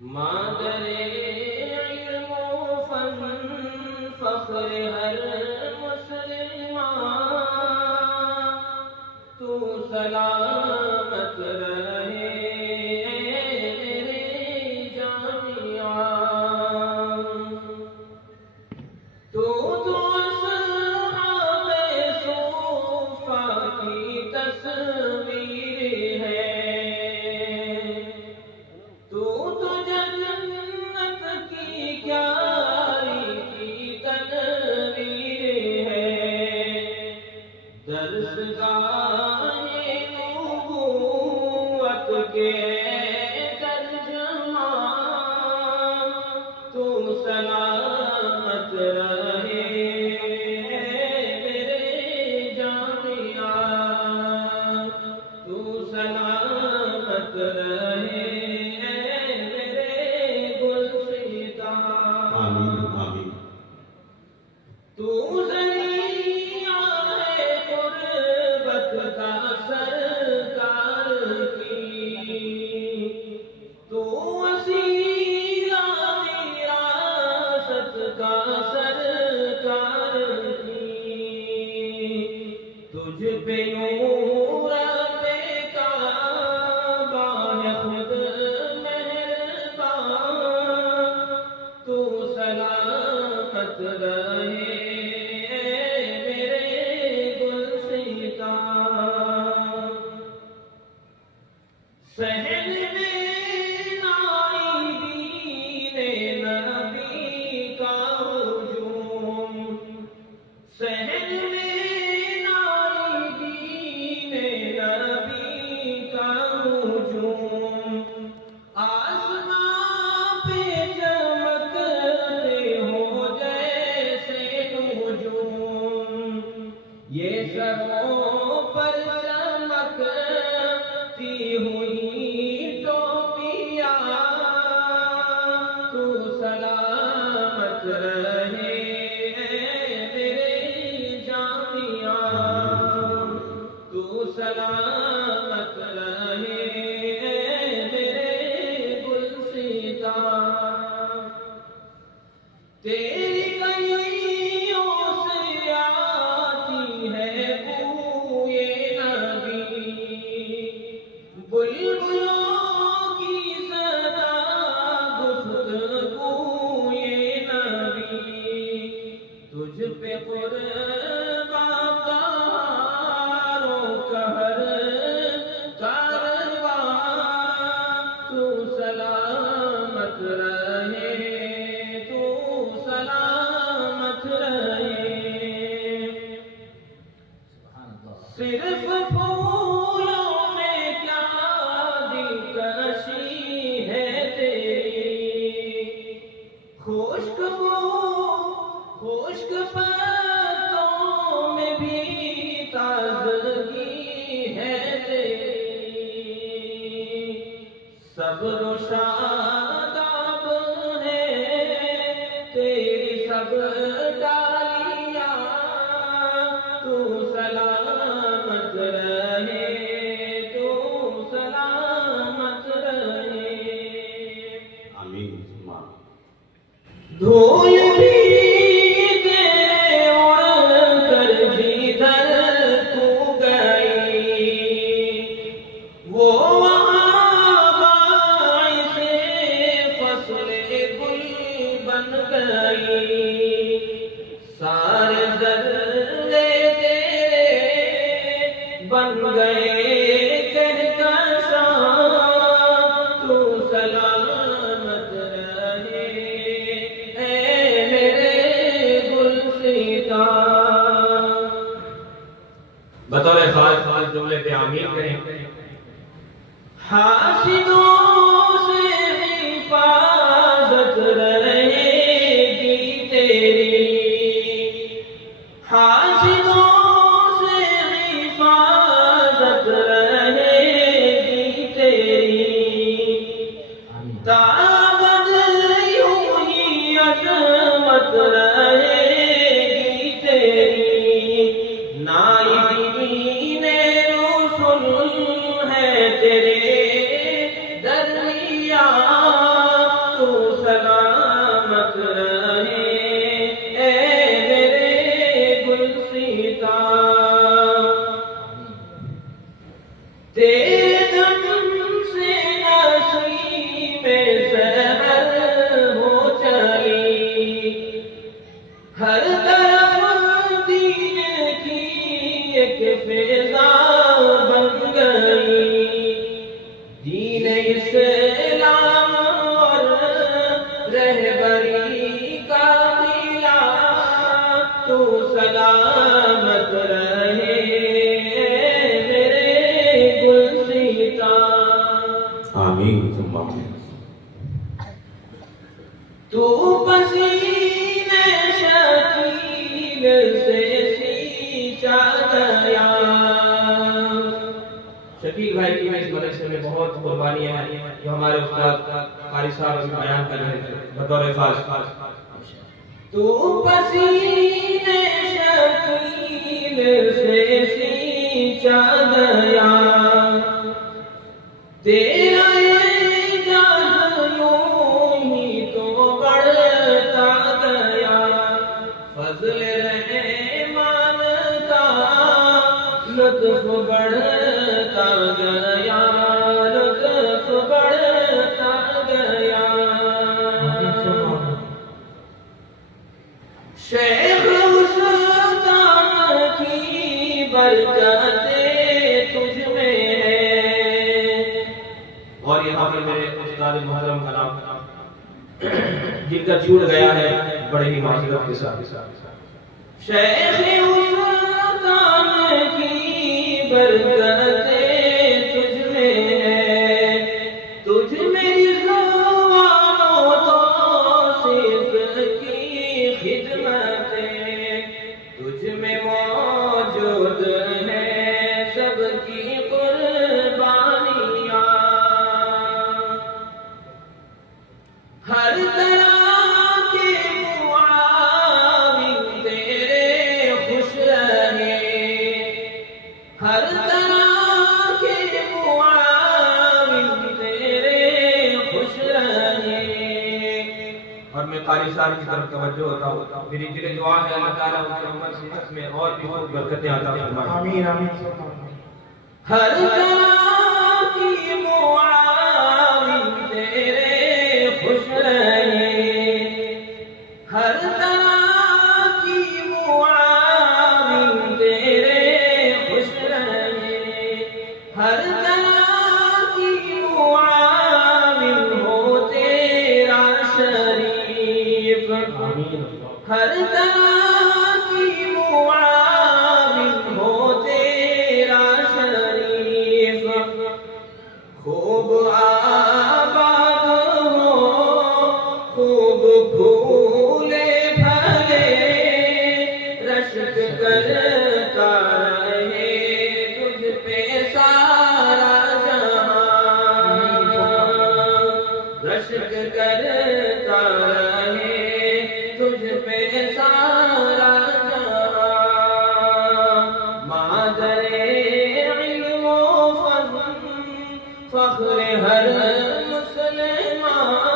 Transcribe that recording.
مادر علم و فن فخر ہر مسلمان، تو سلامت رہے میرے جامعہ، تو اصحاب صفا کی تصویر ہے، تو جنت کی پیاری کی تنویر ہے، درسگاہ نبوت کے ترجمان، تو سلامت رہے میرے جامعہ، تو سلامت رہے تو ذریعہ ہے قربت کا سرکار کی، تو وسیلہ وراثت کا سرکار کی، تجھ پہ نور پہ کعبہ ہے خود مہربان، تو سلامت رہے سہن میں نائبین نبی کا ہجوم، سہن میں نائبین نبی کا ہجوم، آسمان پہ چمکتے ہو جیسے نجوم، یہ سروں پر چمکتی ہوئی ٹوپیاں، تو سلامت رہے میرے جامعہ، تو سلامت رہے میرے گلستان، تیری گلیوں سے آتی ہے بوئے نبی، بلبلوں کی صدا گفتگوئے نبی، تجھ پہ قرباں بہاروں کا ہر کارواں، تو سلامت رہے، تو سلامت رہے، صرف پھولوں میں کیا دلکشی ہے تیری، خشک پتوں میں بھی تازگی ہے تیری، صبر و شاداب ہے تیری سب ڈالیاں، تو سلامت رہے، تو سلامت رہے، آمین۔ دھول بھی اڑ کر جدھر تو گئی، وہ وہاں باعث فصل گل بن گئی، سارے ذرے تیرے بن گئے کہکشاں، تو سلامت رہے میرے گلستان۔ بطور خاص جملے پہ آمین کریں۔ حاسدوں سے حفاظت رہے گی تیری، حاسدوں سے حفاظت رہے گی تیری، تابد یوں ہی عظمت رہے گی تیری، نائبین رسل ہے تیرے آمین ثم آمین۔ تو پسینے شکیل سے سینچا گیا۔ شکیل بھائی کی اس مدرسے میں بہت قربانیاں ہیں جو ہمارے استاد قاری صاحب ابھی بیان کر رہے تھے بطور خاص۔ تو پسینے شکیل سے سینچا گیا، تیرا اعجاز یوں ہی تو بڑھتا گیا، فضل رحمان کا لطف بڑھتا گیا، لطف بڑھتا گیا۔ شیخ استاد کی برکتیں تجھ میں ہے۔ اور یہاں پر میرے استاد محترم کا نام جن کا چھوٹ گیا ہے بڑے ہی معذرت کے ساتھ۔ شیخ استاد کی برکتیں تجھ میں ہے، تجھ میری زبان و توصیف کی خدمتیں، تجھ میں موجود ہے سب کی قربانیاں۔ ہر طرح کے معاون تیرے خوش رہے، ہر طرح کے معاون تیرے خوش رہے۔ اور میں قاری صاحب کی طرف توجہ ہوتا ہوں، میری دل دعا ہے اللہ تعالیٰ ان کی عمر صحت میں اور بھی خوب برکتیں عطا فرمائے۔ آمین آمین۔ ہر طرح کی معاون تیرے خوش رہے، ہر طرح کی معاون تیرے خوش رہے، ہر طرح کی معاون ہو تیرا شریف، ہر طرح کی معاون ہو تیرا شریف، خوب آباد ہو، خوب پھولے پھلے، رشک کرتا رہے تجھ پہ سارا جہاں، رشک کرتا رہے تجھ پہ سارا جہاں۔ مادر علم و فضل فخر ہر مسلمان،